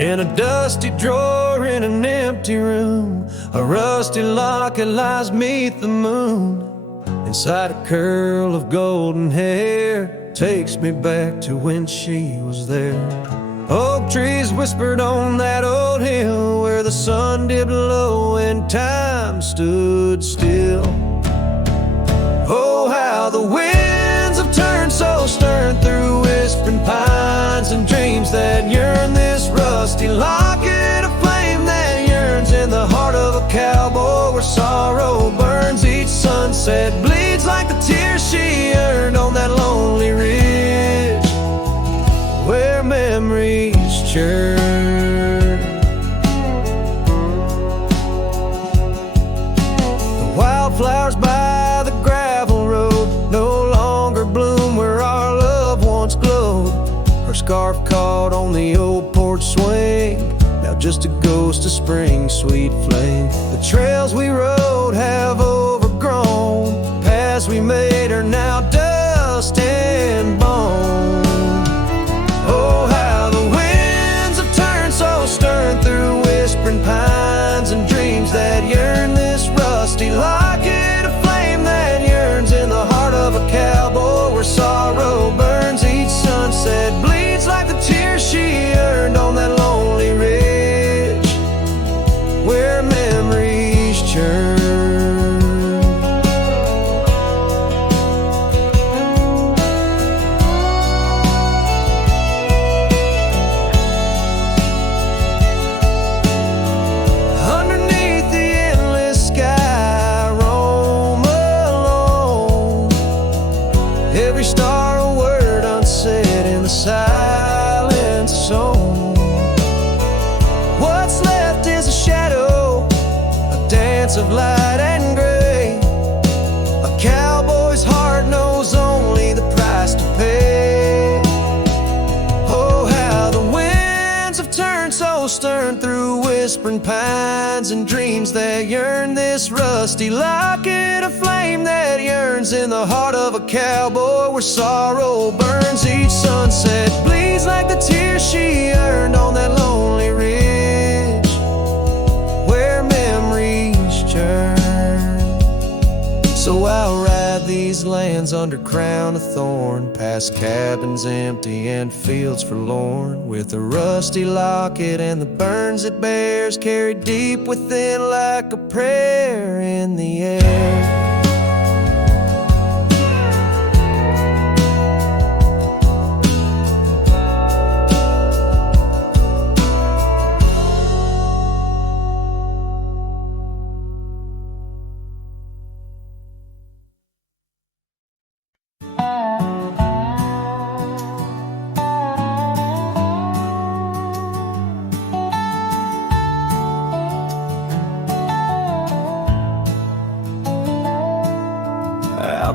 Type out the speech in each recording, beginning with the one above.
In a dusty drawer in an empty room, a rusty locket lies 'neath the moon. Inside a curl of golden hair takes me back to when she was there. Oak trees whispered on that old hill where the sun dipped low and time stood still. Oh, how the winds have turned so stern through whispering pines and dreams that yearn. This rusty locket of flame that yearns in the heart of a cowboy where sorrow burns. Each sunset bleeds like the tears she earned on that lonely ridge where memories churn. The wildflowers by the gravel road no longer bloom where our love once glowed. Her scarf caught on the old porch swing, now just a ghost of spring's sweet flame. The trails we rode have overgrown, paths we made are now dust and bone. Oh, how the winds have turned so stern through whispering pines and dreams that yearn. This rusty locket of flame that yearns in the heart of a cowboy where sorrow burns. Each sunset bleeds like the tears she earned on that lonely ridge where memories churn. Silent song. What's left is a shadow, a dance of light and gray. A cowboy's heart knows only the price to pay. Oh, how the winds have turned so stern through whispering pines and dreams that yearn. This rusty locket of flame that yearns in the heart of a cowboy where sorrow burns. Each sunset bleeds like the tears she earned on that lonely ridge where memories churn. So I'll ride these lands under crown of thorn, past cabins empty and fields forlorn, with a rusty locket and the burns it bears carried deep within like a prayer in the air.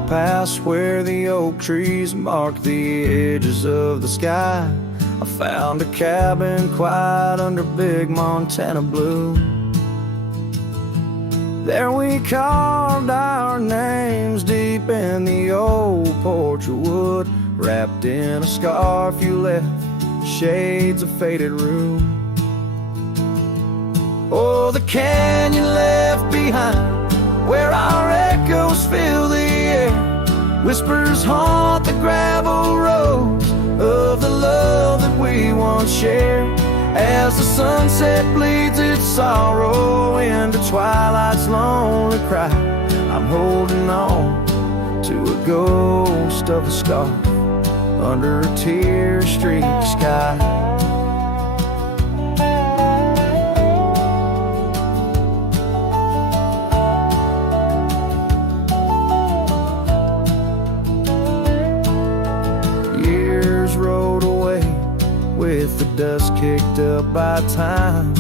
Past where the oak trees mark the edges of the sky, I found a cabin quiet under big Montana blue. There we carved our names deep in the old porch of wood, wrapped in a scarf you left, shades of faded rue. Oh, the canyon left behind where our echoes fill the air, whispers haunt the gravel roads of the love that we once shared. As the sunset bleeds its sorrow into twilight's lonely cry, I'm holding on to a ghost of a scarf under a tear-streaked sky. With the dust kicked up by time,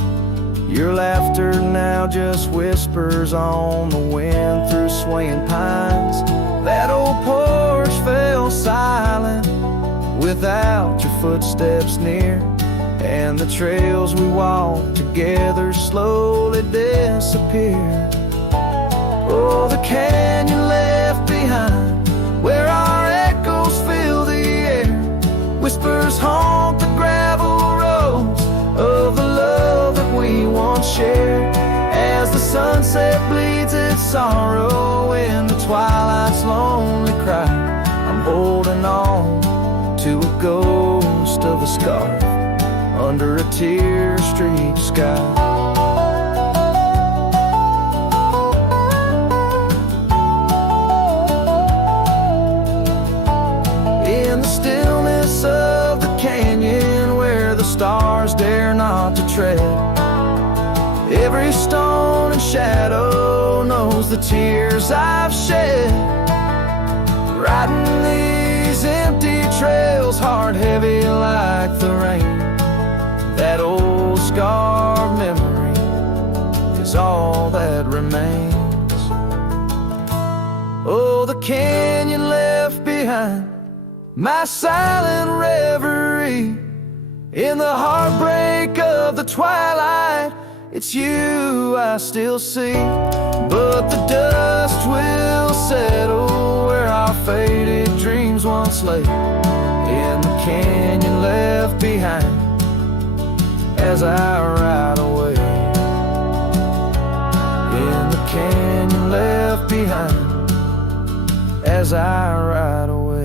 your laughter now just whispers on the wind through swaying pines. That old porch fell silent without your footsteps near, and the trails we walked together slowly disappeared. Oh, the canyon left behind where our echoes fill the air, whispers haunt the gravel roads of the the sunset bleeds its sorrow in the twilight's lonely cry, I'm holding on to a ghost of a scarf under a tear-streaked sky. In the stillness of the canyon where the stars dare not to tread, every stone and shadow knows the tears I've shed. Riding these empty trails, heart heavy like the rain, that old scarred memory is all that remains. Oh, the canyon left behind, my silent reverie, in the heartbreak of the twilight, it's you I still see. But the dust will settle where our faded dreams once lay, in the canyon left behind as I ride away. In the canyon left behind as I ride away.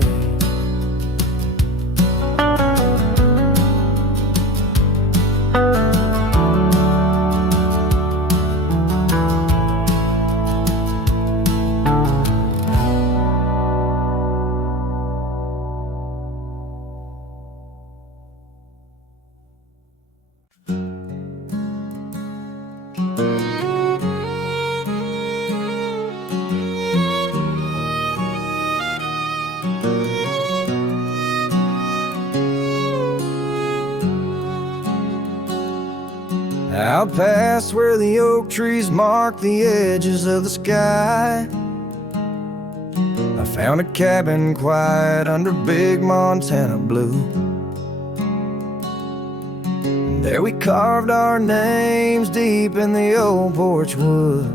Out past where the oak trees mark the edges of the sky, I found a cabin quiet under big Montana blue. And there we carved our names deep in the old porch wood.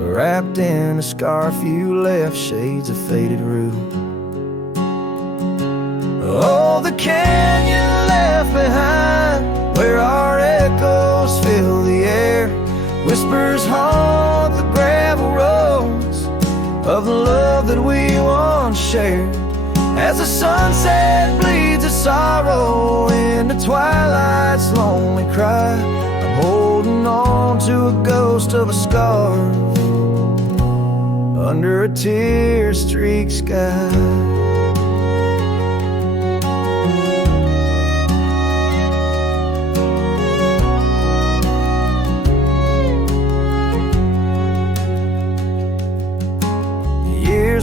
Wrapped in a scarf you left shades of faded rue. Oh, the canyon left behind, where our echoes fill the air, whispers haunt the gravel roads of the love that we once shared. As the sunset bleeds its sorrow into twilight's lonely cry, I'm holding on to a ghost of a scarf under a tear-streaked sky.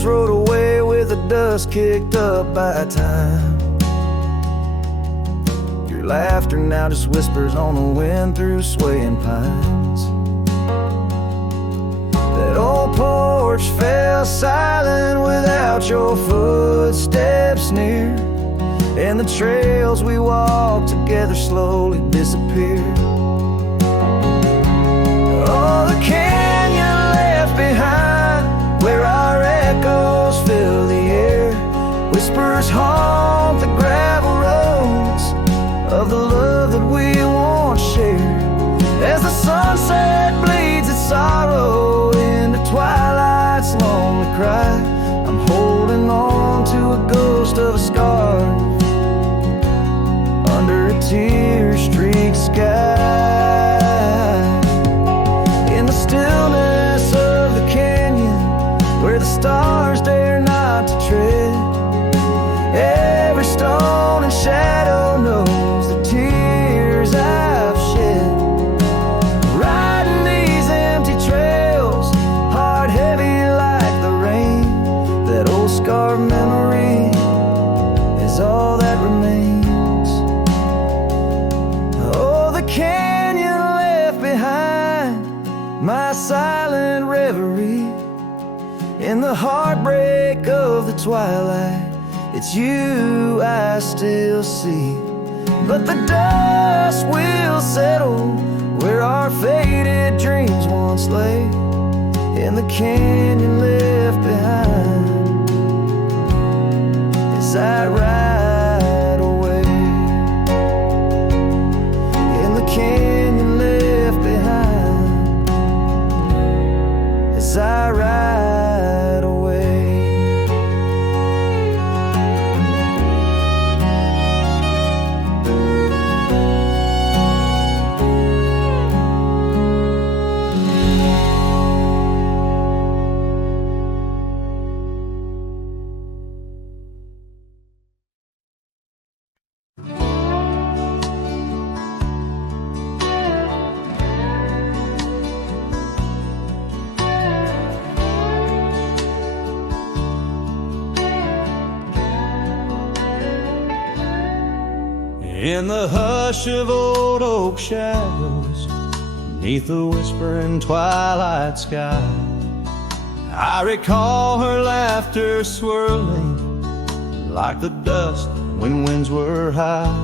Rode away with the dust kicked up by time. Your laughter now just whispers on the wind through swaying pines. That old porch fell silent without your footsteps near, and the trails we walked together slowly disappeared. Oh, the canyon left behind, where our echoes fill the air, whispers haunt the gravel roads of the love that we once shared. As the sunset bleeds its sorrow into twilight's lonely cry, I'm holding on to a ghost of a scar under a tear-streaked sky. In the stillness of the canyon where the stars dare not to tread, every stone and shadow knows the tears I've shed. Riding these empty trails, heart heavy like the rain, that old scarred memory is all that remains. Oh, the canyon left behind, my silent reverie, in the heartbreak of the twilight, it's you I still see. But the dust will settle where our faded dreams once lay, in the canyon left behind as I ride away. In the canyon left behind In the hush of old oak shadows, beneath the whispering twilight sky, I recall her laughter swirling like the dust when winds were high.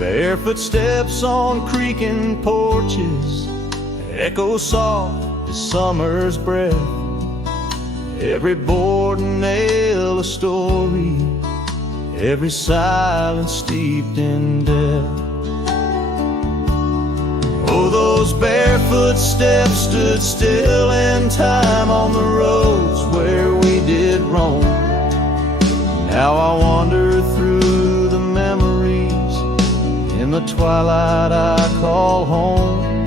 Barefoot steps on creaking porches echo soft as summer's breath. Every board and nail a story, every silence steeped in death. Oh, those barefoot steps stood still in time on the roads where we did roam. Now I wander through the memories in the twilight I call home.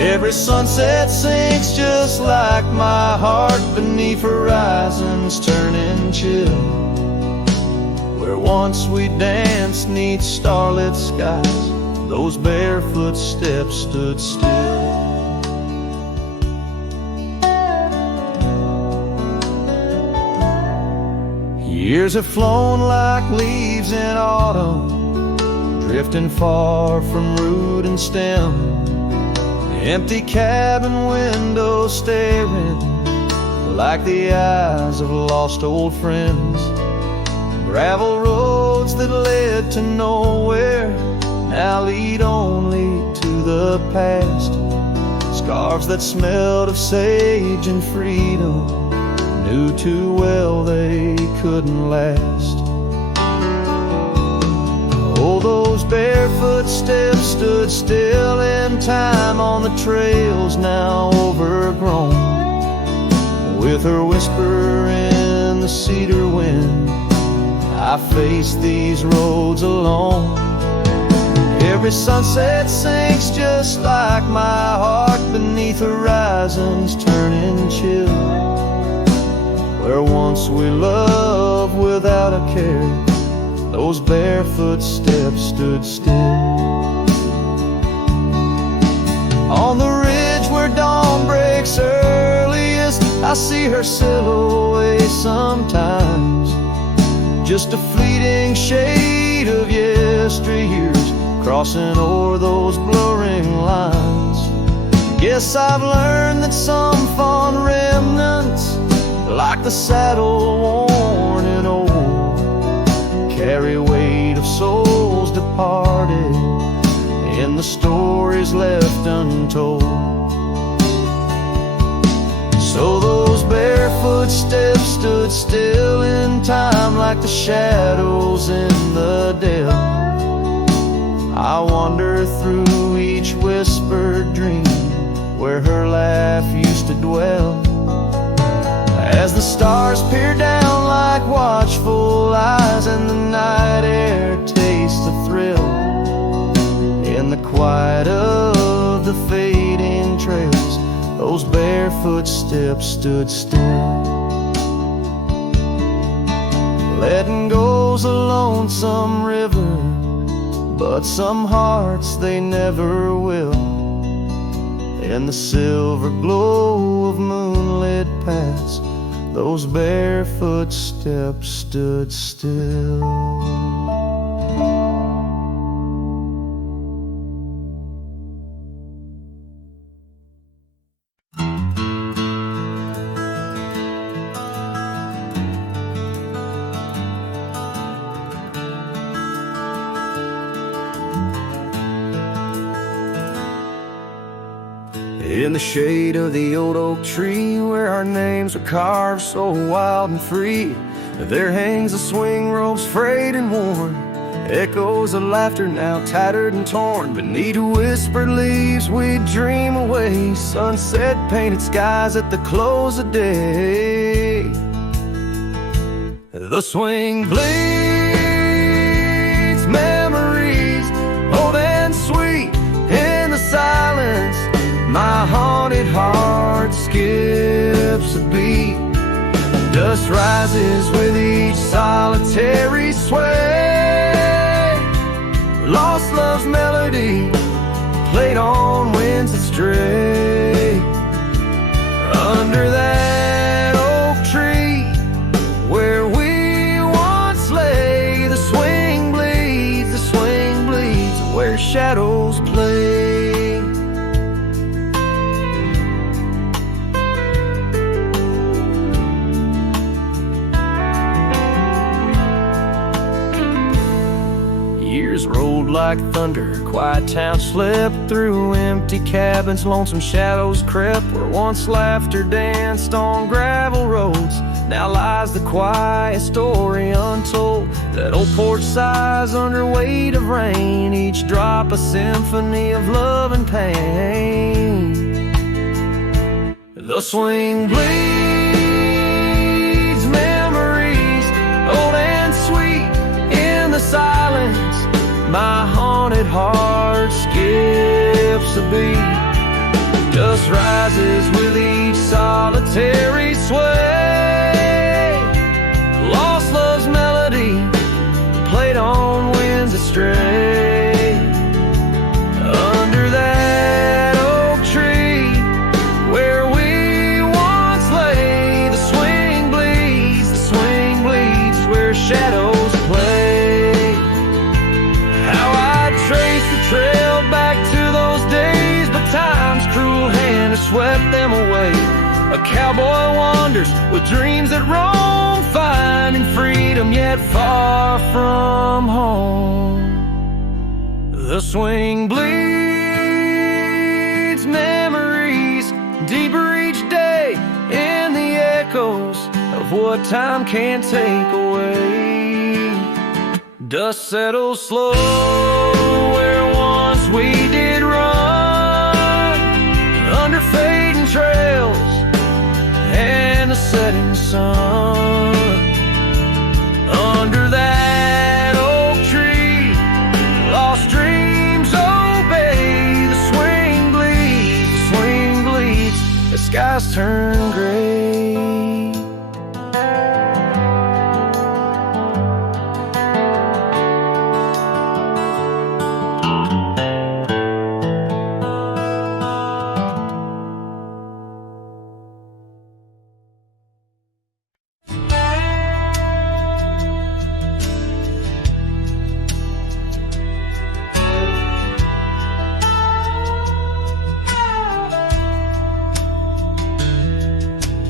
Every sunset sinks just like my heart beneath horizons turning chill. Where once we danced 'neath starlit skies, those barefoot steps stood still. Years have flown like leaves in autumn, drifting far from root and stem. Empty cabin windows staring like the eyes of lost old friends. Gravel roads that led to nowhere now lead only to the past. Scarves that smelled of sage and freedom knew too well they couldn't last. Oh, those barefoot steps stood still in time on the trails now overgrown. With her whisper in the cedar wind, I face these roads alone. Every sunset sinks just like my heart beneath horizons turning chill. Where once we loved without a care, those barefoot steps stood still. On the ridge where dawn breaks earliest, I see her silhouette sometimes. Just a fleeting shade of yesteryears crossing o'er those blurring lines. Guess I've learned that some fond remnants, like the saddle worn and old, carry weight of souls departed in the stories left untold. So those barefoot steps stood still in time like the shadows in the dell. I wander through each whispered dream where her laugh used to dwell. As the stars peer down like watchful eyes and the night air tastes the thrill, in the quiet of the fading trails, those barefoot steps stood still. Letting go's a lonesome river, but some hearts they never will. In the silver glow of moonlit paths, those barefoot steps stood still. In the shade of the old oak tree, where our names were carved so wild and free, there hangs a swing rope's frayed and worn, echoes of laughter now tattered and torn. Beneath whispered leaves we dream away, sunset painted skies at the close of day. The swing bleeds memories old and sweet in the silence. My haunted heart skips a beat. Dust rises with each solitary sway. Lost love's melody played on winds that stray. Under that oak tree where we once lay, the swing bleeds, the swing like thunder, quiet town slept through empty cabins, lonesome shadows crept where once laughter danced on gravel roads. Now lies the quiet story untold, that old porch sighs under weight of rain, each drop a symphony of love and pain. The swing bleeds memories, old and sweet, in the silence. My haunted heart skips a beat, dust rises with each solitary sway. Lost love's melody, played on winds astray. Under that oak tree where we once lay, the swing bleeds where shadows play. How I trace the trail back to those days, but time's cruel hand has swept them away. A cowboy wanders with dreams that roam, finding freedom yet far from home. The swing bleeds memories, deeper each day in the echoes of what time can't take away. Dust settles slow where once we did run, under fading trails and the setting sun. Under that oak tree, lost dreams obey. The swing bleeds, the skies turn gray.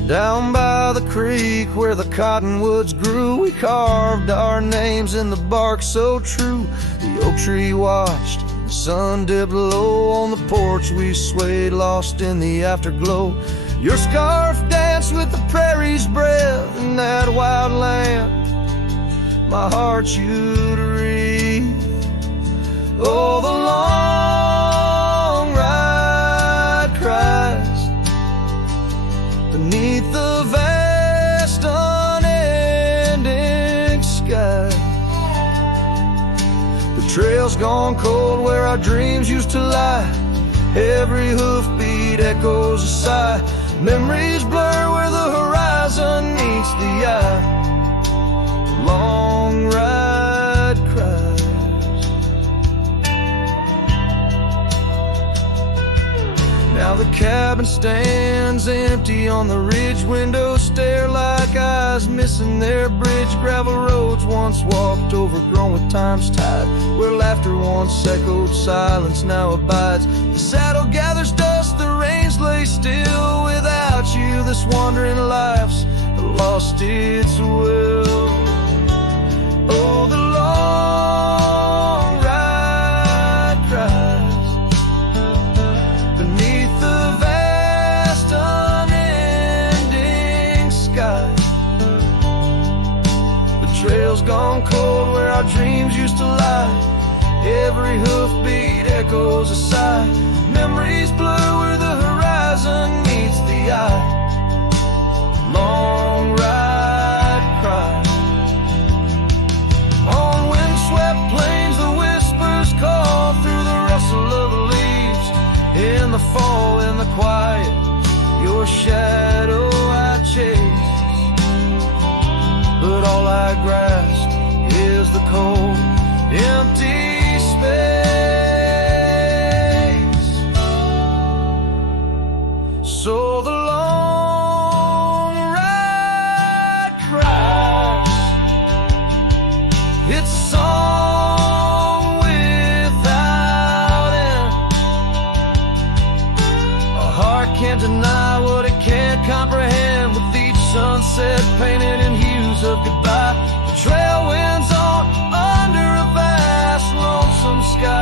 Down by the creek where the cottonwoods grew, we carved our names in the bark so true. The oak tree watched, the sun dipped low. On the porch we swayed, lost in the afterglow. Your scarf danced with the prairie's breath in that wild land. My heart you'd wreathe. Oh, the long ride cries beneath the vast unending sky. The trail's gone cold where our dreams used to lie. Every hoofbeat echoes a sigh. Memories blur where the horizon meets the eye. Long ride cries. Now the cabin stands empty on the ridge. Windows stare like eyes missing their bridge. Gravel roads once walked, overgrown with time's tide. Where laughter once echoed, silence now abides. The saddle gathers dust, the reins lay still. Without you this wandering life's lost its will. Oh, the long ride cries beneath the vast unending sky. The trail's gone cold where our dreams used to lie. Every hoofbeat echoes a sigh. Memories blur where the horizon meets the eye. Long ride cries. On windswept plains the whispers call through the rustle of the leaves. In the fall, in the quiet, your shadow I chase. But all I grasp is the cold, empty space. So the long ride cries. It's a song without end. A heart can't deny what it can't comprehend. With each sunset painted in hues of goodbye, the trail winds on under a vast lonesome sky.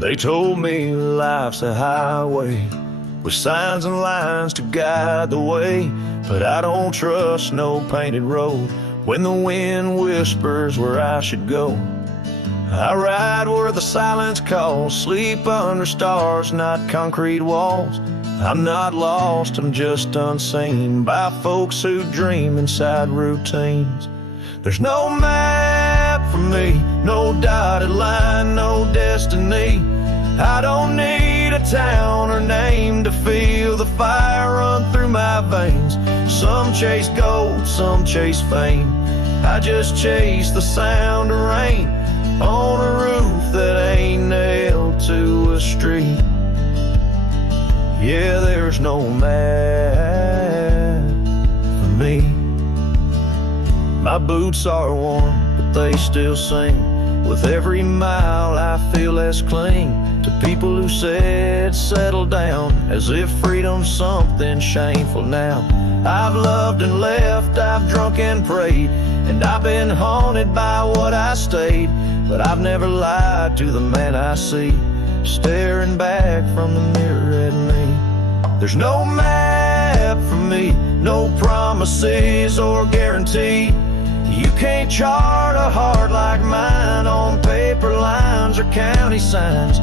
They told me life's a highway with signs and lines to guide the way, but I don't trust no painted road when the wind whispers where I should go. I ride where the silence calls, sleep under stars, not concrete walls. I'm not lost, I'm just unseen by folks who dream inside routines. There's no map for me, no dotted line, no destiny. I don't need a town or name to feel the fire run through my veins. Some chase gold, some chase fame. I just chase the sound of rain on a roof that ain't nailed to a street. Yeah, there's no map for me. My boots are worn, but they still sing. With every mile I feel less cling to people who said settle down, as if freedom's something shameful now. I've loved and left, I've drunk and prayed, and I've been haunted by what I stayed. But I've never lied to the man I see, staring back from the mirror at me. There's no map for me, no promises or guarantee. You can't chart a heart like mine on paper lines or county signs.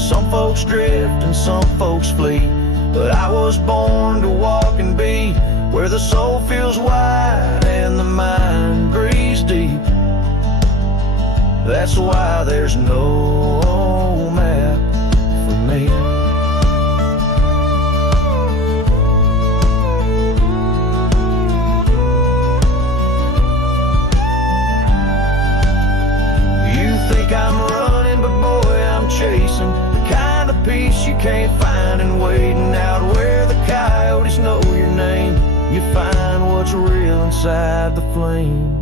Some folks drift and some folks flee, but I was born to walk and be where the soul feels wide and the mind breathes deep. That's why there's no map for me. You think I'm running, but boy, I'm chasing the kind of peace you can't find and waiting out where the coyotes know your name. You find what's real inside the flame.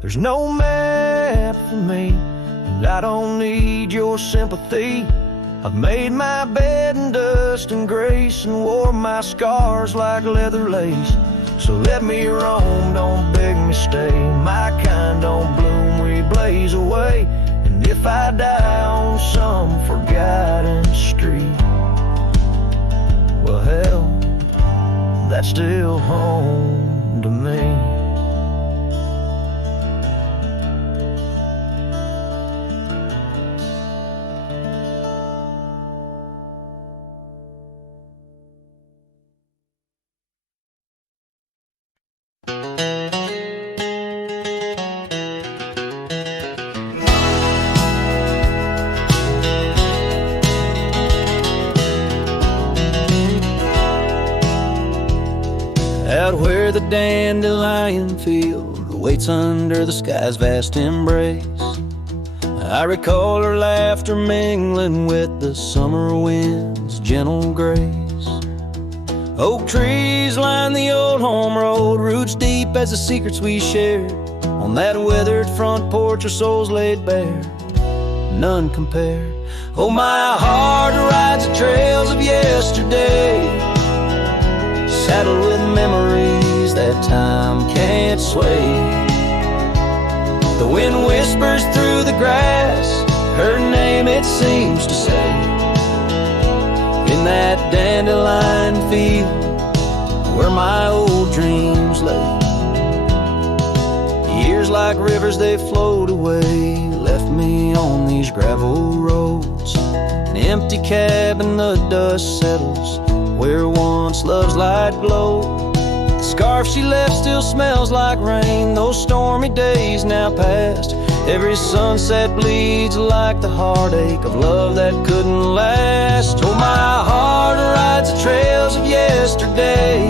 There's no map for me, and I don't need your sympathy. I've made my bed in dust and grace and wore my scars like leather lace. So let me roam, don't beg me stay. My kind don't bloom, we blaze away. And if I die on some forgotten street, well hell, that's still home to me. Out where the dandelion field waits under the sky's vast embrace, I recall her laughter mingling with the summer wind's gentle grace. Oak trees line the old home road, roots deep as the secrets we shared. On that weathered front porch, our souls laid bare, none compared. Oh, my heart rides the trails of yesterday, saddled with memories that time can't sway. The wind whispers through the grass, her name it seems to say. In that dandelion field where my old dreams lay. Years like rivers they flowed away, left me on these gravel roads. An empty cabin, the dust settles where once love's light glowed. The scarf she left still smells like rain, those stormy days now past. Every sunset bleeds like the heartache of love that couldn't last. Oh, my heart rides the trails of yesterday,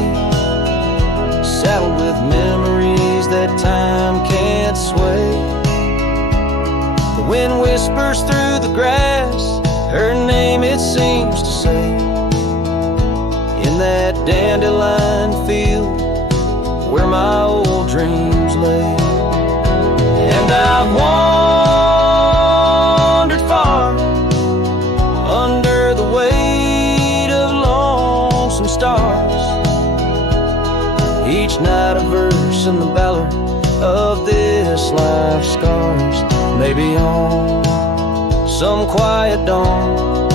saddled with memories that time can't sway. The wind whispers through the grass, her name it seems to say. In that dandelion field where my old dreams lay. And I've wandered far under the weight of lonesome stars, each night a verse in the ballad of this life's scars. Maybe on some quiet dawn,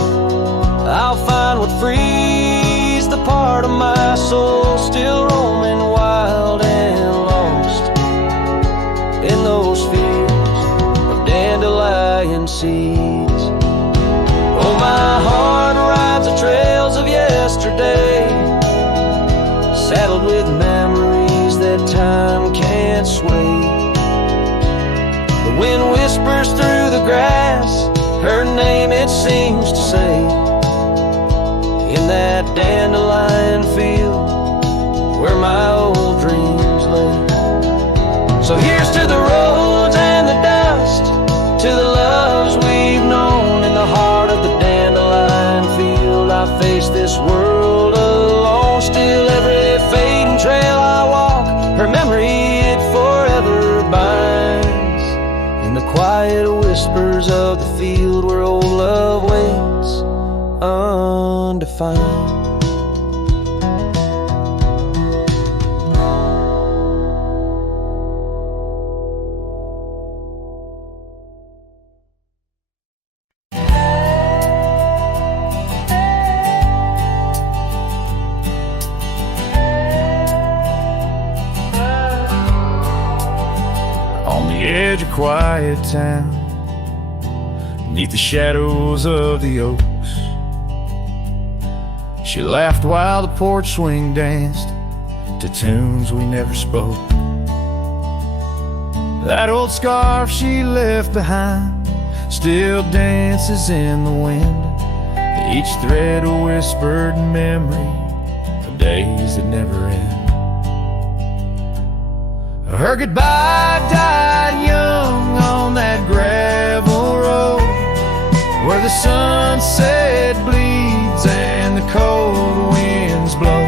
I'll find what frees the part of my soul still roaming wild and lost in those fields of dandelion seeds. Oh, my heart rides the trails of yesterday, saddled with memories that time can't sway. The wind whispers through the grass, her name it seems to say, in that dandelion field where my old dreams lay. So here's to the roads and the dust, to the loves we've known in the heart of the dandelion field. I face this world alone, still every fading trail I walk, her memory it forever binds in the quiet whispers of the field where old love waits undefined. On the edge of quiet town, beneath the shadows of the oaks, she laughed while the porch swing danced to tunes we never spoke. That old scarf she left behind still dances in the wind, each thread a whispered memory of days that never end. Her goodbye died young on that gravel road where the sunset bleeds and the cold winds blow.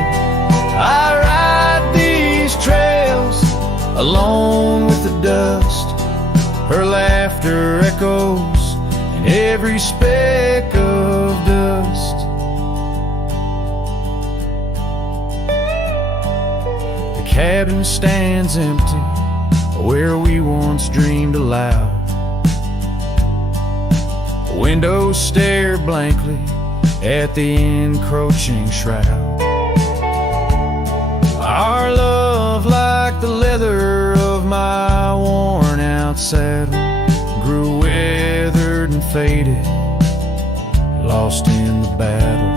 I ride these trails alone with the dust, her laughter echoes in every speck of dust. The cabin stands empty where we once dreamed aloud. Windows stare blankly at the encroaching shroud. Our love, like the leather of my worn out saddle, grew weathered and faded, lost in the battle.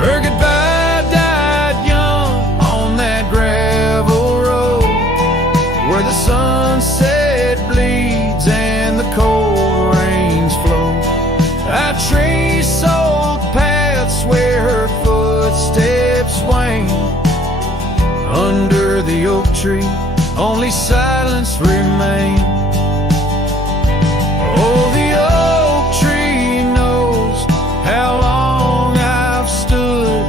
Her goodbye died young on that gravel road where the sunset bleeds and the cold rains flow. I trace old paths where her footsteps swing. Under the oak tree, only silence remains. Oh, the oak tree knows how long I've stood,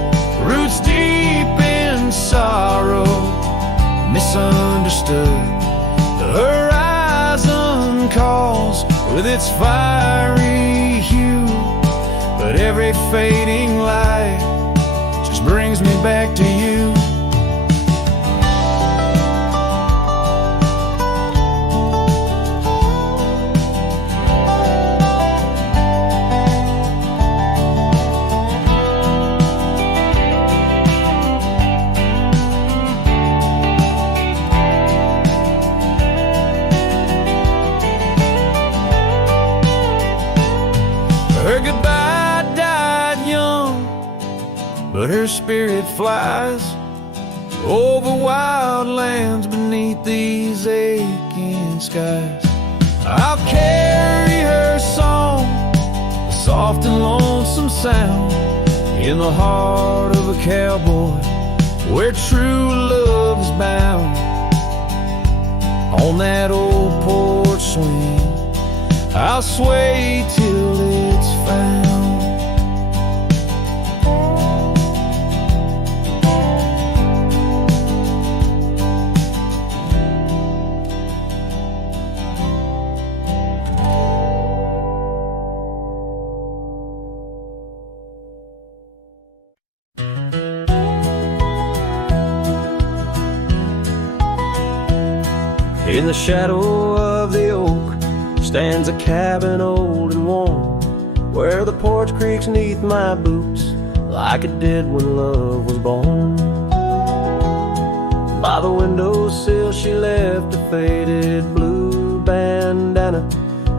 roots deep in sorrow, misunderstood. The horizon calls with its fiery hue, but every fading light just brings me back to you. Her goodbye died young, but her spirit flies over wild lands beneath these aching skies. I'll carry her song, a soft and lonesome sound, in the heart of a cowboy where true love is bound. On that old porch swing, I'll sway till it's found. In the shadow of the oak stands a cabin old and warm, where the porch creaks neath my boots like it did when love was born. By the windowsill she left a faded blue bandana.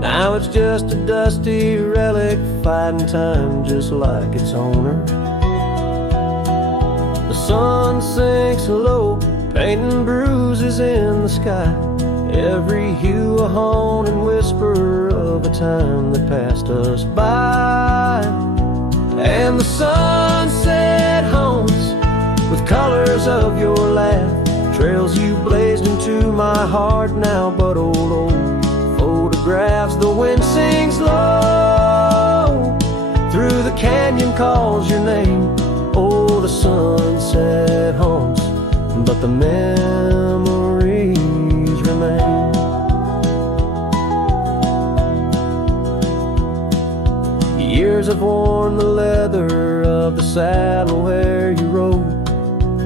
Now it's just a dusty relic fighting time just like its owner. The sun sinks low, painting bruises in the sky, every hue a haunting whisper of a time that passed us by. And the sunset haunts with colors of your laugh, trails you blazed into my heart now but old photographs. The wind sings low, through the canyon calls your name. Oh, the sunset haunts, but the memories remain. Years have worn the leather of the saddle where you rode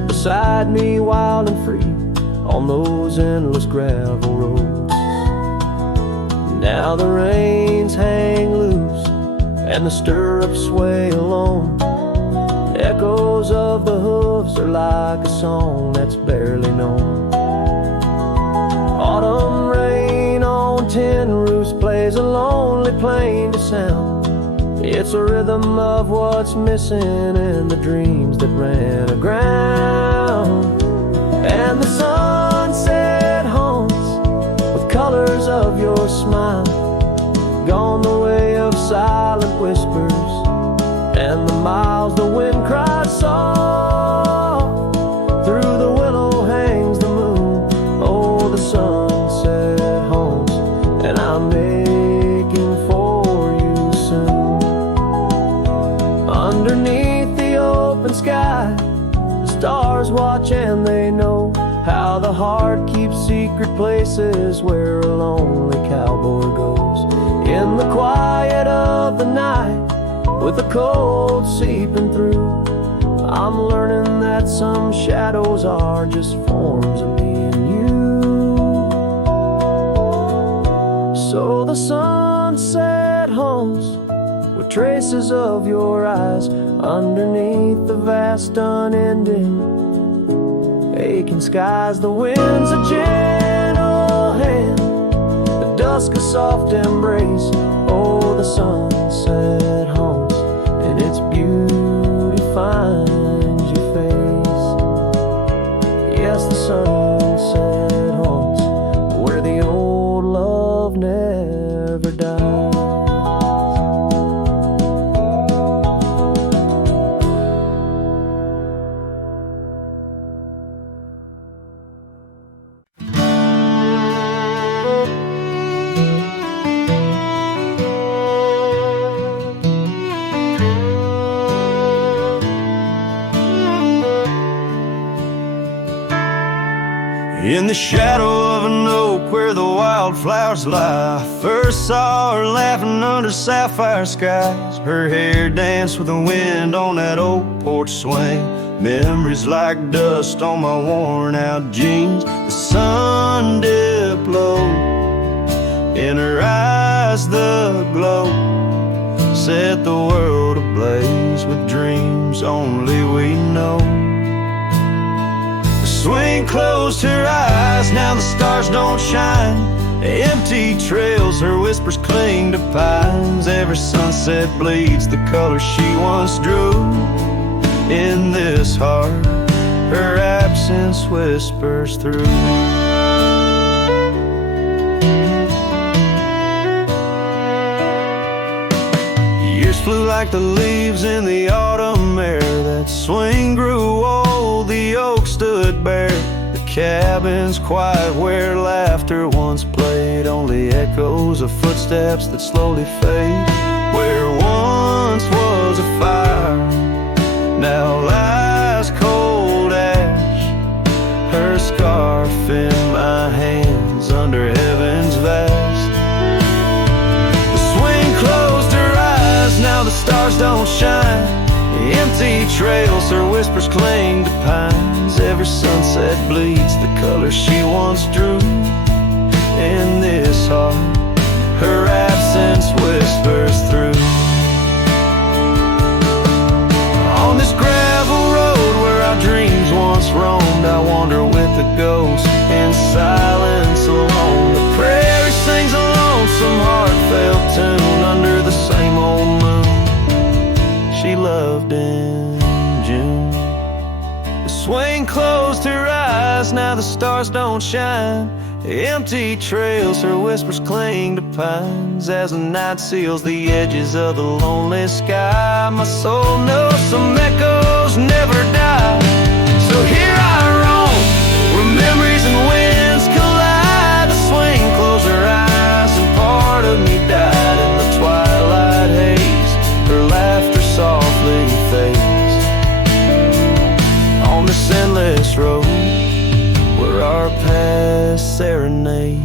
beside me wild and free on those endless gravel roads. Now the reins hang loose and the stirrups sway along. Echoes of the hoofs are like a song that's barely known. Autumn rain on tin roofs plays a lonely plaintive sound. It's a rhythm of what's missing in the dreams that ran aground. And the sunset haunts with colors of your smile, gone the way of silent whispers and the miles the wind cries soft. Through the willow hangs the moon. Oh, the sunset haunts, and I'm making for you soon. Underneath the open sky, the stars watch and they know how the heart keeps secret places where a lonely cowboy goes. In the quiet of the night, with the cold seeping through, I'm learning that some shadows are just forms of me and you. So the sunset haunts with traces of your eyes underneath the vast unending aching skies. The wind's a gentle hand, the dusk a soft embrace. Oh, the sunset haunts, and its beauty finds your face. Yes, the sunset haunts where the old love never dies. In the shadow of an oak where the wildflowers lie, I first saw her laughing under sapphire skies. Her hair danced with the wind on that old porch swing. Memories like dust on my worn out jeans. The sun dipped low, in her eyes the glow set the world ablaze with dreams only we know. Swing closed her eyes, now the stars don't shine. Empty trails, her whispers cling to pines. Every sunset bleeds the color she once drew. In this heart, her absence whispers through. Years flew like the leaves in the autumn air. That swing grew old, the oak stood bare. The cabin's quiet where laughter once played, only echoes of footsteps that slowly fade. Where once was a fire, now lies cold ash. Her scarf in my hands under heaven's vast. The swing closed her eyes, now the stars don't shine. Empty trails, her whispers cling to pines. Every sunset bleeds the color she once drew. In this heart, her a ghost in silence alone. The prairie sings a lonesome, heartfelt tune under the same old moon she loved in June. The swing closed her eyes, now the stars don't shine. Empty trails, her whispers cling to pines as the night seals the edges of the lonely sky. My soul knows some echoes never die, so here I roam where memories and winds collide. The swing closed her eyes and part of me died in the twilight haze. Her laughter softly fades on this endless road where our past serenades.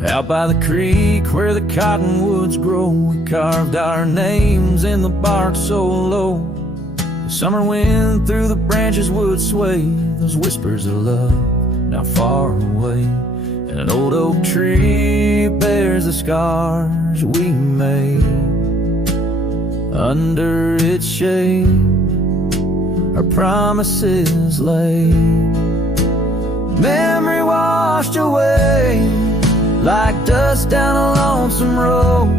Out by the creek where the cottonwoods grow, we carved our names in the bark so low. The summer wind through the branches would sway those whispers of love now far away. And an old oak tree bears the scars we made. Under its shade our promises lay. Memory washed away like dust down a lonesome road.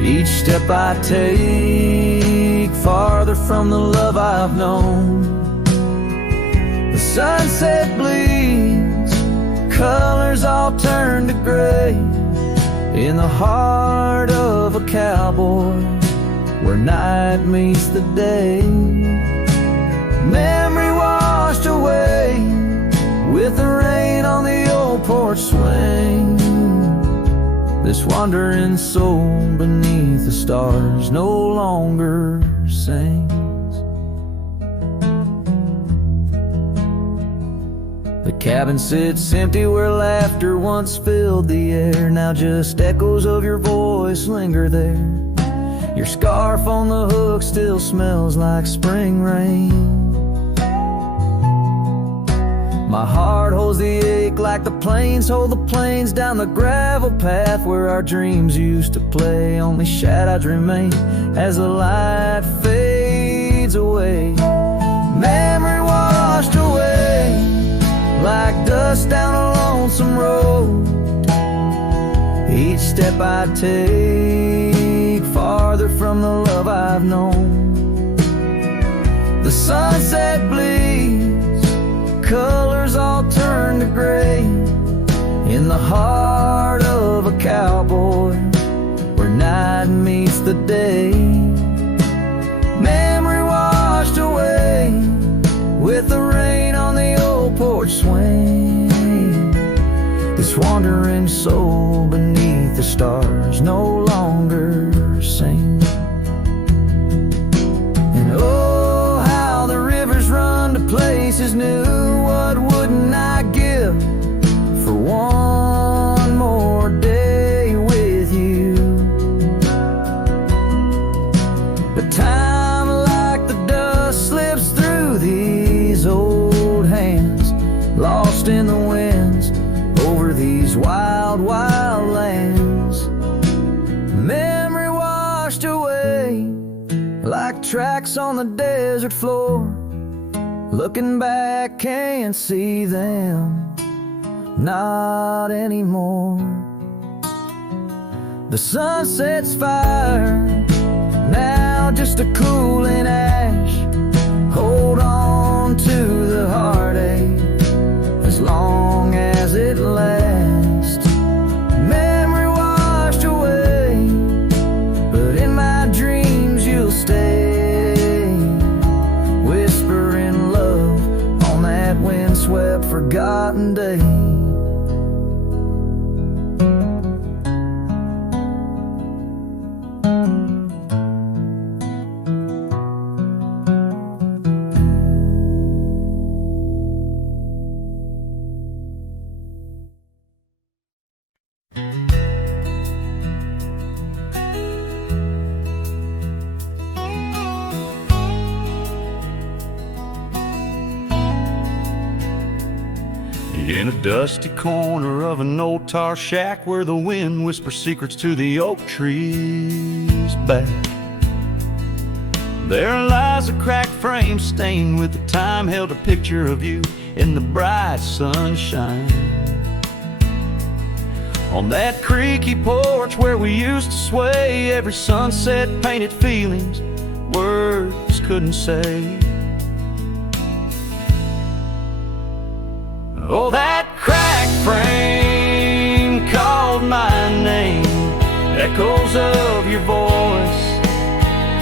Each step I take farther from the love I've known. The sunset bleeds, colors all turn to gray in the heart of a cowboy where night meets the day. Memory washed away with the rain on the old porch swing. This wandering soul beneath the stars no longer sings. The cabin sits empty where laughter once filled the air. Now just echoes of your voice linger there. Your scarf on the hook still smells like spring rain. My heart holds the ache like the plains hold the plains down the gravel path where our dreams used to play. Only shadows remain as the light fades away. Memory washed away like dust down a lonesome road. Each step I take farther from the love I've known. The sunset bleeds, colors all turn to gray in the heart of a cowboy where night meets the day. Memory washed away with the rain on the old porch swing. This wandering soul beneath the stars no longer sings. And oh, how the rivers run to places new. What wouldn't I give for one more day with you? But time like the dust slips through these old hands, lost in the winds over these wild, wild lands. Memory washed away like tracks on the desert floor. Looking back, can't see them, not anymore. The sunset's fire, now just a cooling ash. Hold on to the heartache as long as it lasts. Memory washed away, but in my dreams you'll stay. Windswept, forgotten day. In a dusty corner of an old tar shack where the wind whispers secrets to the oak trees back, there lies a cracked frame stained with the time, held a picture of you in the bright sunshine. On that creaky porch where we used to sway, every sunset painted feelings words couldn't say. Oh, that cracked frame called my name. Echoes of your voice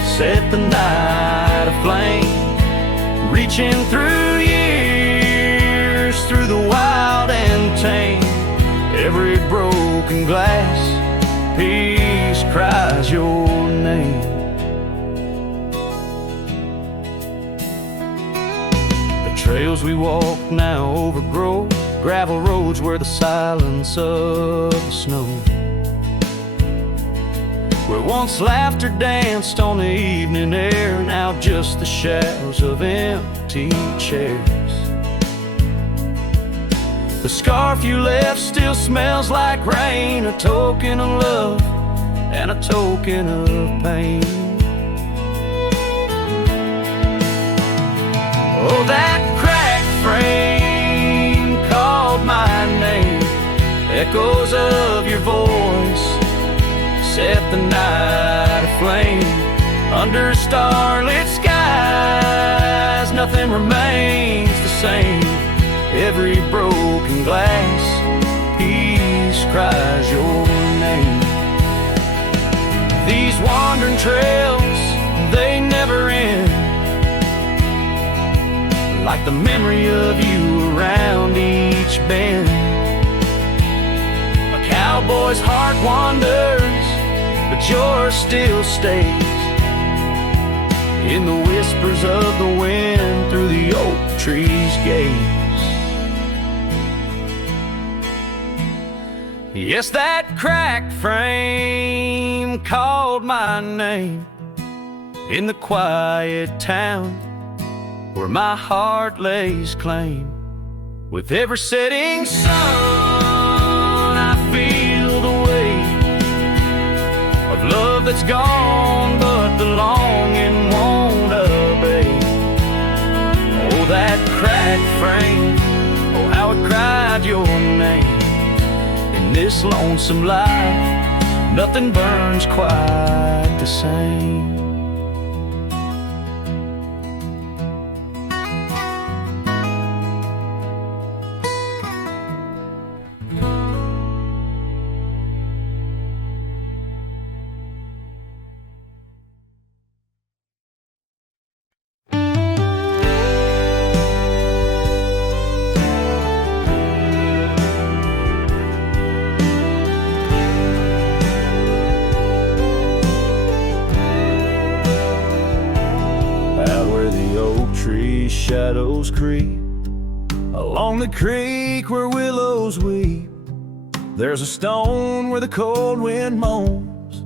set the night aflame. Reaching through years, through the wild and tame. Every broken glass piece cries your name. Trails we walk now overgrow gravel roads where the silence of the snow, where once laughter danced on the evening air, now just the shadows of empty chairs. The scarf you left still smells like rain, a token of love and a token of pain. Oh, that frame called my name. Echoes of your voice set the night aflame. Under starlit skies, nothing remains the same. Every broken glass piece cries your name. These wandering trails, they never end, like the memory of you around each bend. A cowboy's heart wanders, but yours still stays in the whispers of the wind through the oak tree's gaze. Yes, that cracked frame called my name in the quiet town where my heart lays claim. With every setting sun, I feel the weight of love that's gone, but the longing won't abate. Oh, that cracked frame, oh, how it cried your name. In this lonesome life, nothing burns quite the same. Shadows creep along the creek where willows weep. There's a stone where the cold wind moans.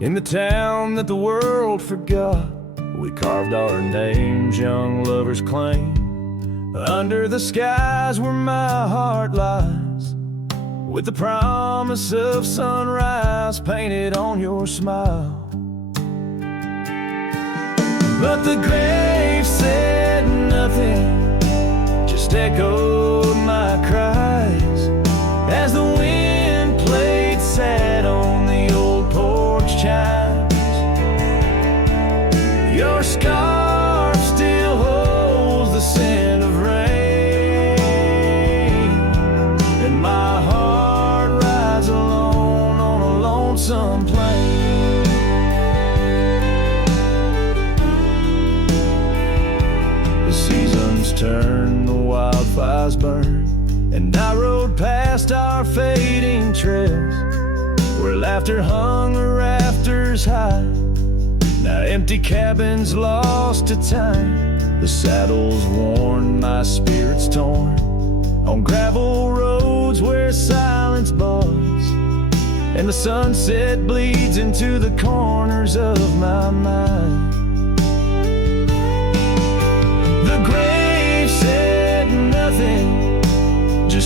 In the town that the world forgot, we carved our names, young lovers claim. Under the skies where my heart lies, with the promise of sunrise painted on your smile. But the grave said nothing, just echoed my cries as the wind played sad on the old porch chimes. Your scarf still holds the scent of rain, and my heart rides alone on a lonesome plain. Turn, the wildfires burn, and I rode past our fading trails where laughter hung the rafters high. Now empty cabins lost to time, the saddle's worn, my spirit's torn, on gravel roads where silence buds, and the sunset bleeds into the corners of my mind. The grave said nothing, just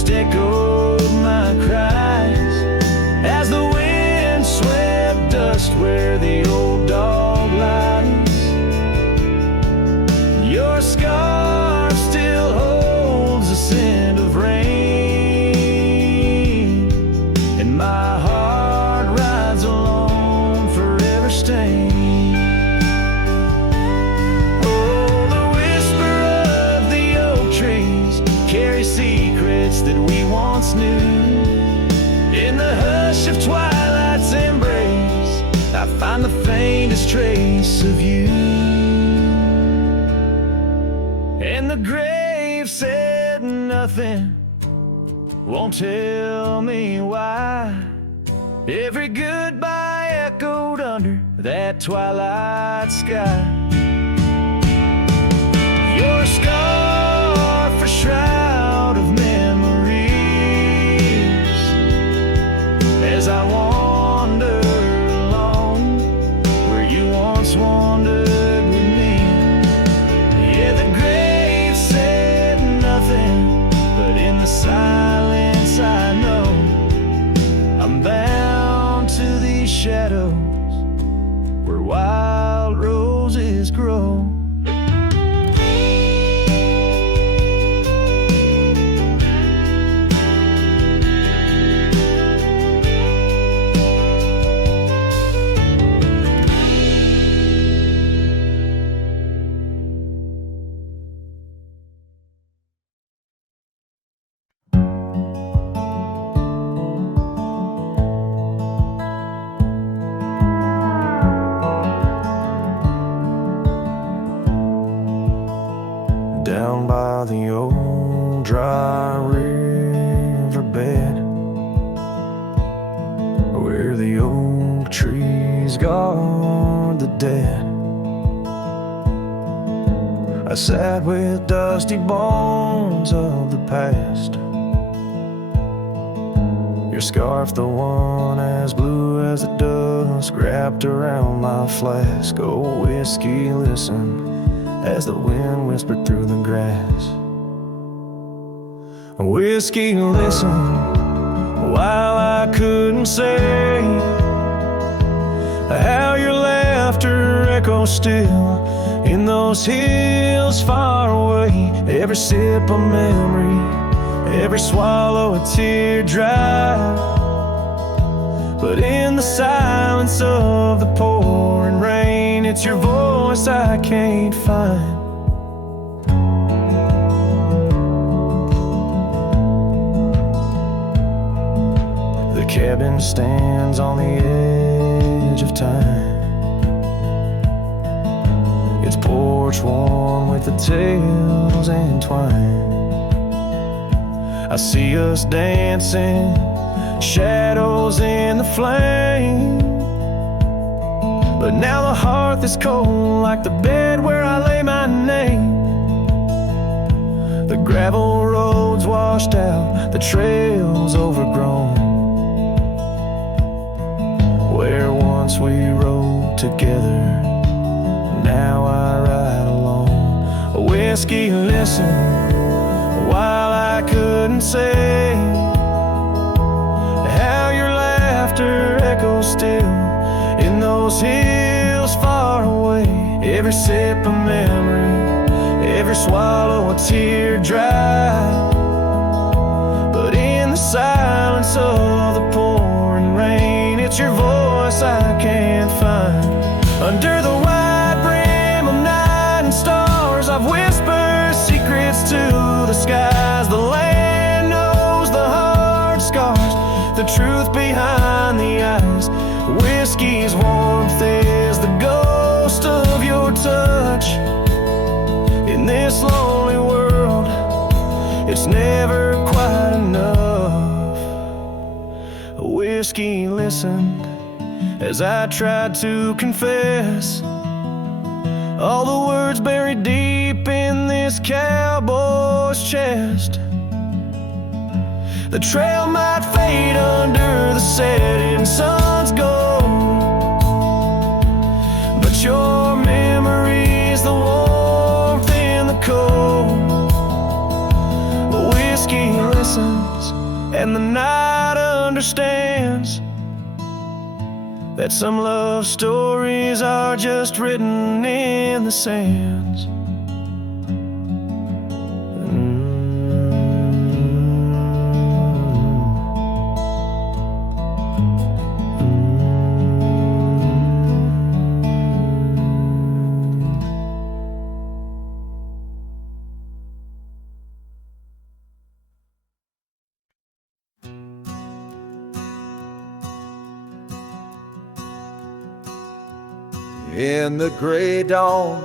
once knew. In the hush of twilight's embrace, I find the faintest trace of you. And the grave said nothing, won't tell me why. Every goodbye echoed under that twilight sky. Your scarf, a shroud of memories, as I wander along where you once wandered with me. Yeah, the grave said nothing, but in the silence I know I'm bound to these shadows where wild roses grow. Down by the old dry riverbed, where the oak trees guard the dead, I sat with dusty bones of the past. Your scarf, the one as blue as the dusk, wrapped around my flask. Oh, whiskey, listen as the wind whispered through the grass. Whiskey, listen, while I couldn't say how your laughter echoes still in those hills far away. Every sip a memory, every swallow a teardrop, but in the silence of the pouring rain, it's your voice I can't find. The cabin stands on the edge of time, its porch warm with the tales entwined. I see us dancing, shadows in the flame, but now the hearth is cold like the bed where I lay my name. The gravel roads washed out, the trails overgrown, where once we rode together, now I ride alone. A whiskey, listen, while I couldn't say how your laughter echoes still in those hills far away. Every sip a memory, every swallow a teardrop, but in the silence of the pouring rain, it's your voice I can't find. Under the wide brim of night and stars, I've whispered secrets to the skies. The land knows the hard scars, the truth behind the eyes. Whiskey's warmth is the ghost of your touch. In this lonely world, it's never quite enough. Whiskey listened as I tried to confess all the words buried deep in this cowboy's chest. The trail might fade under the setting sun's gold, but your memory's the warmth in the cold. Whiskey listens and the night understands that some love stories are just written in the sands. In the gray dawn,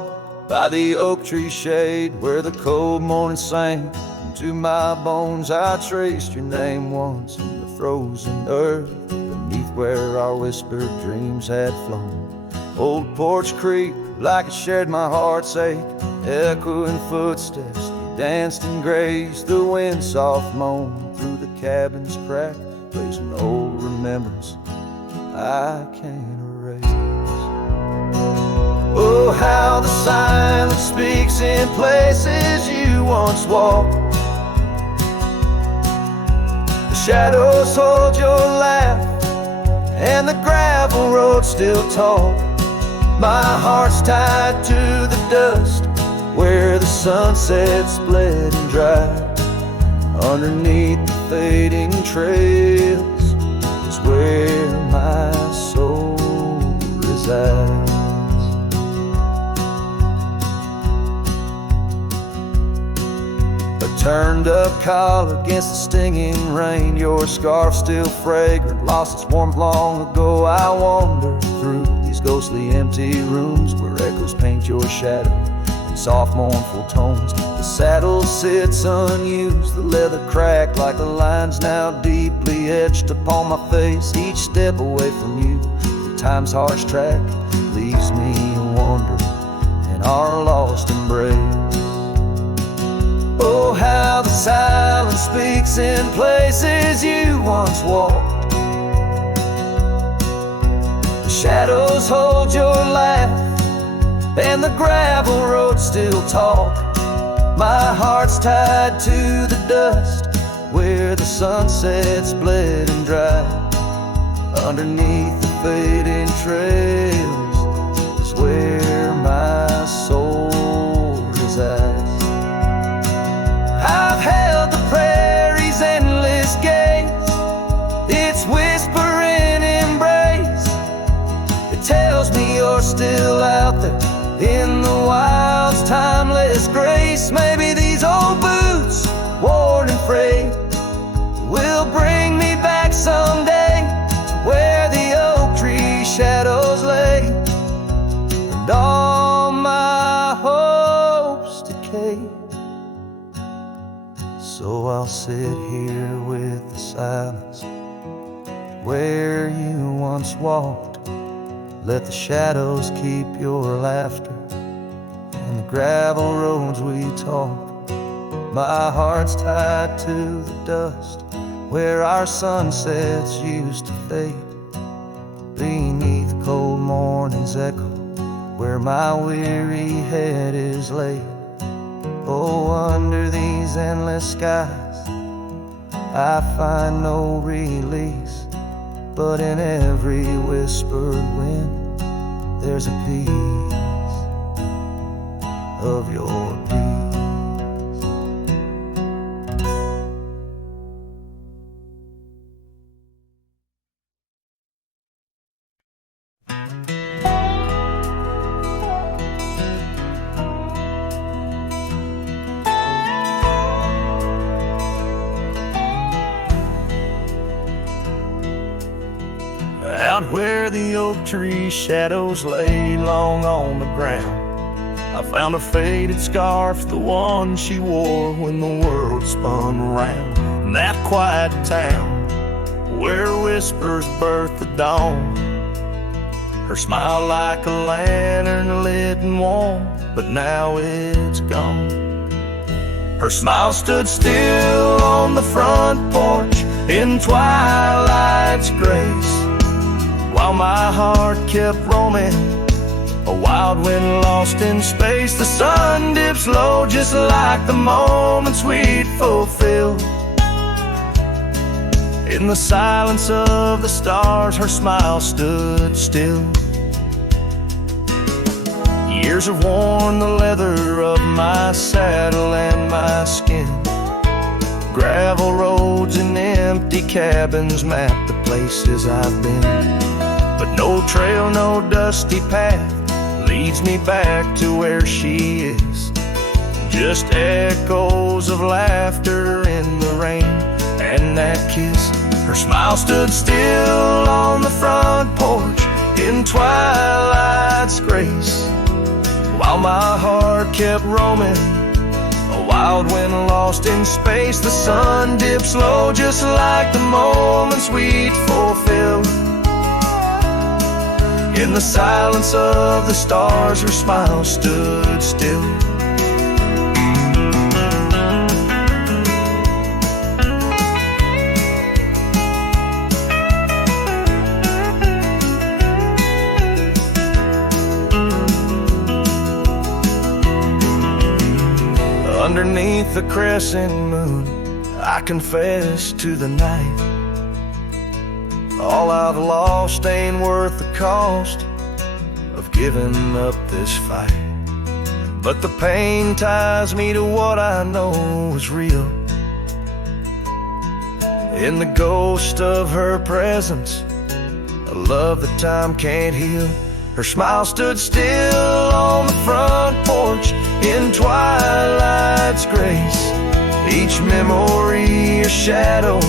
by the oak tree shade, where the cold morning sank into my bones, I traced your name once in the frozen earth, beneath where our whispered dreams had flown. Old Porch Creek, like it shared my heart's ache, echoing footsteps, you danced and grazed. The wind soft moaned through the cabin's crack, plays an old remembrance I can't erase. Oh, how the silence speaks in places you once walked. The shadows hold your laugh, and the gravel road still talk. My heart's tied to the dust, where the sunset bled and dried. Underneath the fading trails is where my soul resides. Turned up collar against the stinging rain, your scarf still fragrant, lost its warmth long ago. I wander through these ghostly empty rooms where echoes paint your shadow in soft mournful tones. The saddle sits unused, the leather cracked like the lines now deeply etched upon my face. Each step away from you, the time's harsh track leaves me wandering in our lost embrace. Oh, how the silence speaks in places you once walked. The shadows hold your laugh, and the gravel road still talk. My heart's tied to the dust, where the sunsets bled and dried. Underneath the fading trails is where my soul resides. I've held the prairie's endless gaze, its whispering embrace. It tells me you're still out there in the wild's timeless grace. Maybe these old boots, worn and frayed, will bring me back someday to where the oak tree shadows lay, and all my hopes decay. So I'll sit here with the silence where you once walked. Let the shadows keep your laughter and the gravel roads we talk. My heart's tied to the dust where our sunsets used to fade. Beneath cold morning's echo where my weary head is laid. Oh, under these endless skies I find no release, but in every whispered wind there's a piece of your peace. Out where the oak tree shadows lay long on the ground, I found a faded scarf, the one she wore when the world spun around. In that quiet town where whispers birth the dawn, her smile like a lantern lit and warm, but now it's gone. Her smile stood still on the front porch in twilight's grace, while my heart kept roaming, a wild wind lost in space. The sun dips low just like the moments we'd fulfilled. In the silence of the stars, her smile stood still. Years have worn the leather of my saddle and my skin. Gravel roads and empty cabins map the places I've been. But no trail, no dusty path leads me back to where she is. Just echoes of laughter in the rain and that kiss. Her smile stood still on the front porch in twilight's grace. While my heart kept roaming, a wild wind lost in space. The sun dipped slow, just like the moments we'd fulfill. In the silence of the stars, her smile stood still. Underneath the crescent moon, I confess to the night, all I've lost ain't worth the cost of giving up this fight. But the pain ties me to what I know is real. In the ghost of her presence, a love that time can't heal. Her smile stood still on the front porch in twilight's grace. Each memory a shadow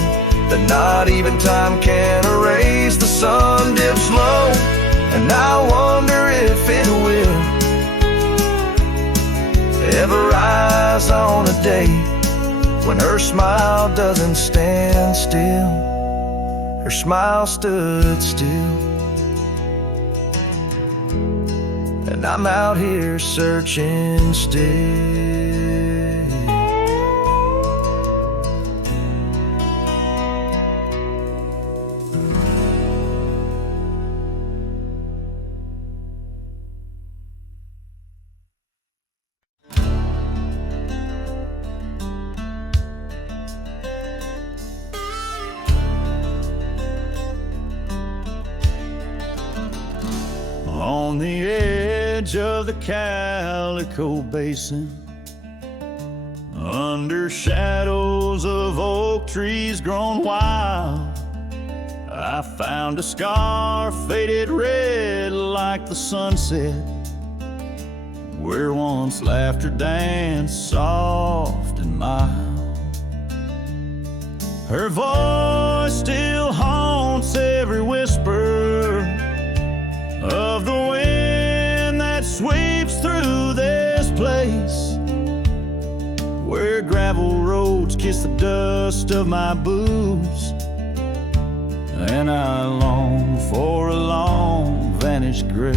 that not even time can erase. The sun dips low, and I wonder if it will ever rise on a day when her smile doesn't stand still. Her smile stood still, and I'm out here searching still. On the edge of the Calico Basin, under shadows of oak trees grown wild, I found a scar faded red like the sunset, where once laughter danced soft and mild. Her voice still haunts every whisper of the wind that sweeps through this place, where gravel roads kiss the dust of my boots, and I long for a long vanished grace.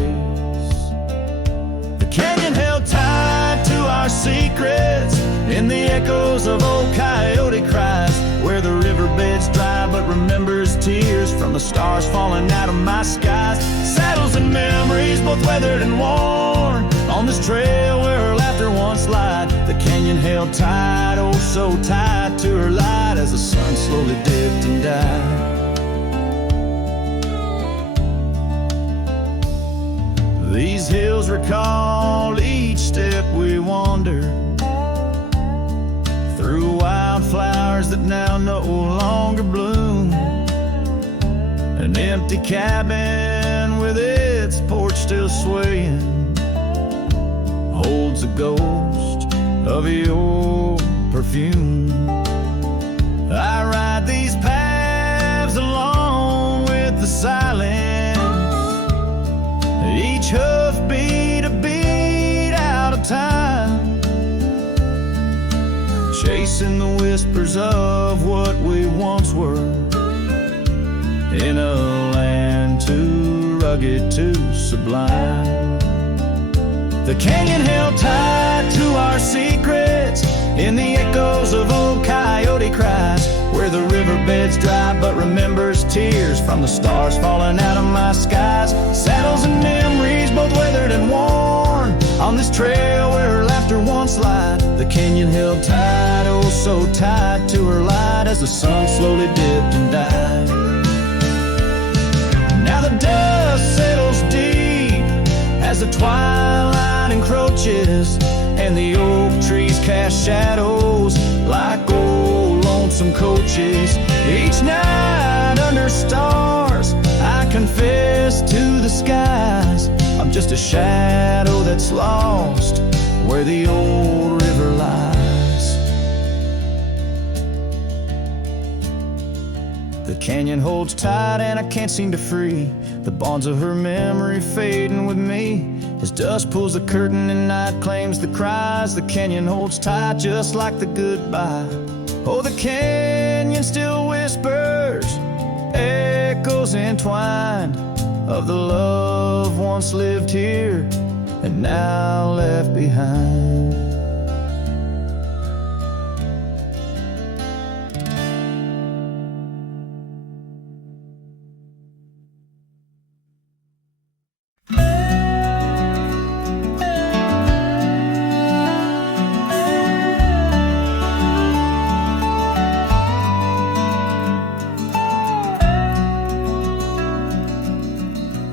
The canyon held tight to our secrets in the echoes of old coyote cries, where the riverbed's dry but remembers tears from the stars falling out of my skies. Saddles and memories, both weathered and worn, on this trail where her laughter once lied. The canyon held tight, oh so tight to her light, as the sun slowly dipped and died. These hills recall each step we wandered, through wildflowers that now no longer bloom. An empty cabin with its porch still swaying holds a ghost of your perfume. I ride these paths alone with the silence, each hoofbeat a beat out of time, chasing the whispers of what we once were, in a land too rugged, too sublime. The canyon held tight to our secrets in the echoes of old coyote cries, where the riverbed's dry but remembers tears from the stars falling out of my skies. Saddles and memories, both weathered and worn, on this trail where her laughter once lied. The canyon held tight, oh so tight to her light, as the sun slowly dipped and died. Now the dust settles deep as the twilight encroaches, and the oak trees cast shadows like old lonesome coaches. Each night under stars, I confess to the skies, I'm just a shadow that's lost where the old river lies. The canyon holds tight and I can't seem to free the bonds of her memory fading with me. As dusk pulls the curtain and night claims the cries, the canyon holds tight just like the goodbye. Oh, the canyon still whispers, echoes entwined of the love once lived here and now left behind.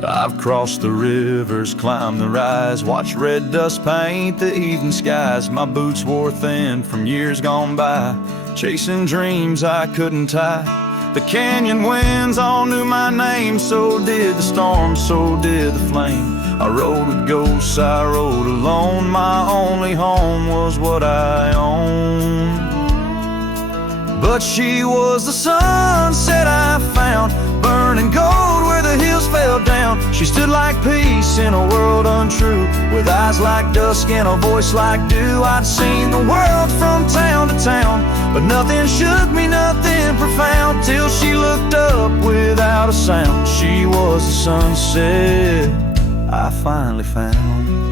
I've crossed the rivers, climbed the rise, watched red dust paint the evening skies. My boots wore thin from years gone by, chasing dreams I couldn't tie. The canyon winds all knew my name, so did the storm, so did the flame. I rode with ghosts, I rode alone, my only home was what I owned. But she was the sunset I found, burning gold where the hills fell down. She stood like peace in a world untrue, with eyes like dusk and a voice like dew. I'd seen the world from town to town, but nothing shook me, nothing profound, till she looked up without a sound. She was the sunset I finally found.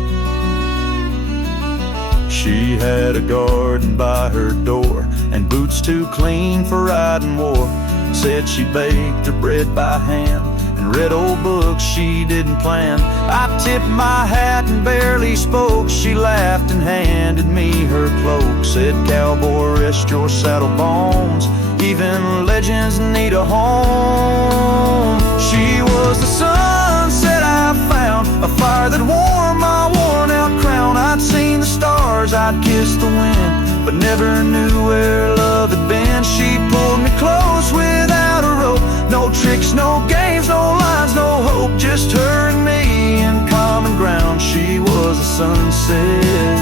She had a garden by her door and boots too clean for riding war. Said she baked her bread by hand and read old books she didn't plan. I tipped my hat and barely spoke. She laughed and handed me her cloak. Said, "Cowboy, rest your saddle bones. Even legends need a home." She was the sunset I found, a fire that warmed my worn out crown. I'd seen the stars, I'd kissed the wind, but never knew where love had been. She pulled me close without a rope. No tricks, no games, no lines, no hope. Just her and me in common ground. She was the sunset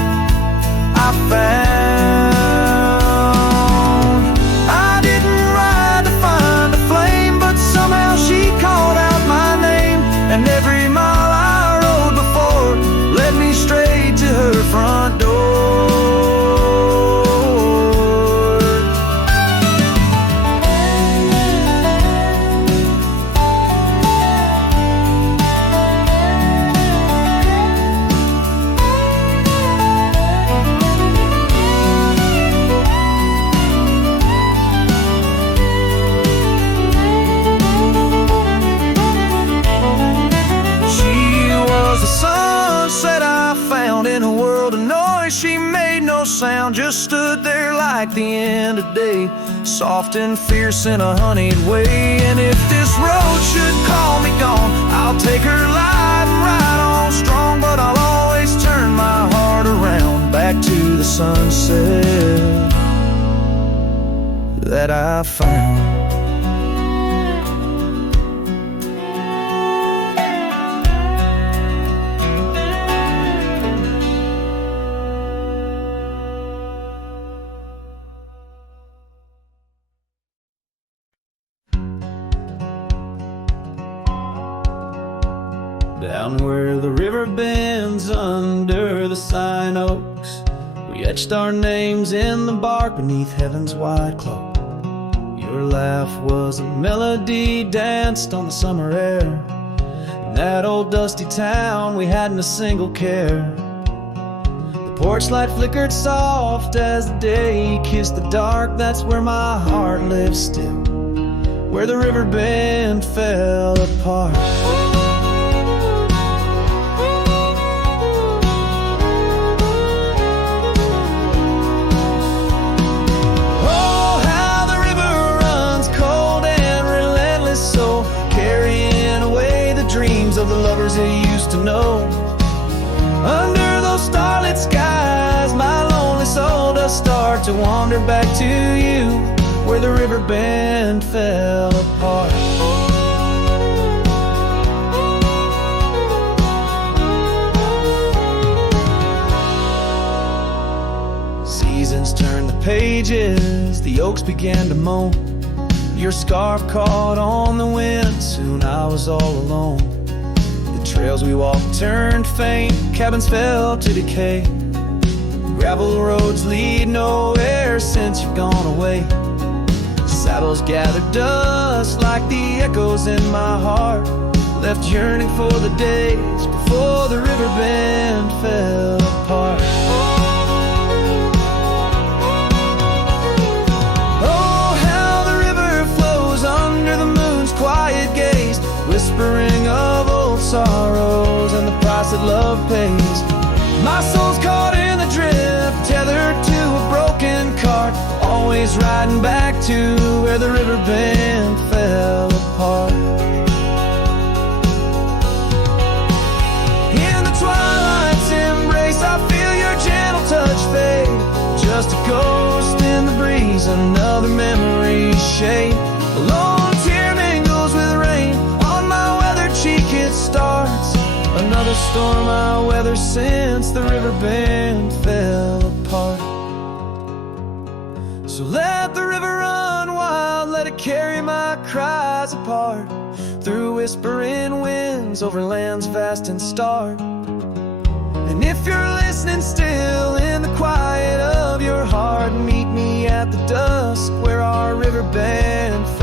I found. I didn't ride to find a flame, but somehow she called out my name. And every mile I rode before led me straight to her front door. In a world of noise, she made no sound, just stood there like the end of day, soft and fierce in a honeyed way. And if this road should call me gone, I'll take her light and ride on strong. But I'll always turn my heart around, back to the sunset that I found. Down where the river bends under the sign oaks, we etched our names in the bark beneath heaven's wide cloak. Your laugh was a melody danced on the summer air. In that old dusty town we hadn't a single care. The porch light flickered soft as the day kissed the dark. That's where my heart lives still, where the river bend fell apart. Of the lovers they used to know. Under those starlit skies, my lonely soul does start to wander back to you, where the river bend fell apart. Seasons turned the pages, the oaks began to moan. Your scarf caught on the wind, soon I was all alone. The trails we walked turned faint, cabins fell to decay. Gravel roads lead nowhere since you've gone away. Saddles gathered dust like the echoes in my heart, left yearning for the days before the river bend fell apart. Oh, how the river flows under the moon's quiet gaze, whispering of old sorrows and the price that love pays. My soul's caught in the drift, tethered to a broken cart, always riding back to where the river bend fell apart. In the twilight's embrace, I feel your gentle touch fade, just a ghost in the breeze, another memory shade. A lone tear mingles with rain, on my weathered cheek it starts, another storm I weather since the river bend fell apart. So let the river run wild, let it carry my cries apart, through whispering winds, over lands vast and stark. And if you're listening still in the quiet of your heart, meet me at the dusk where our river bend fell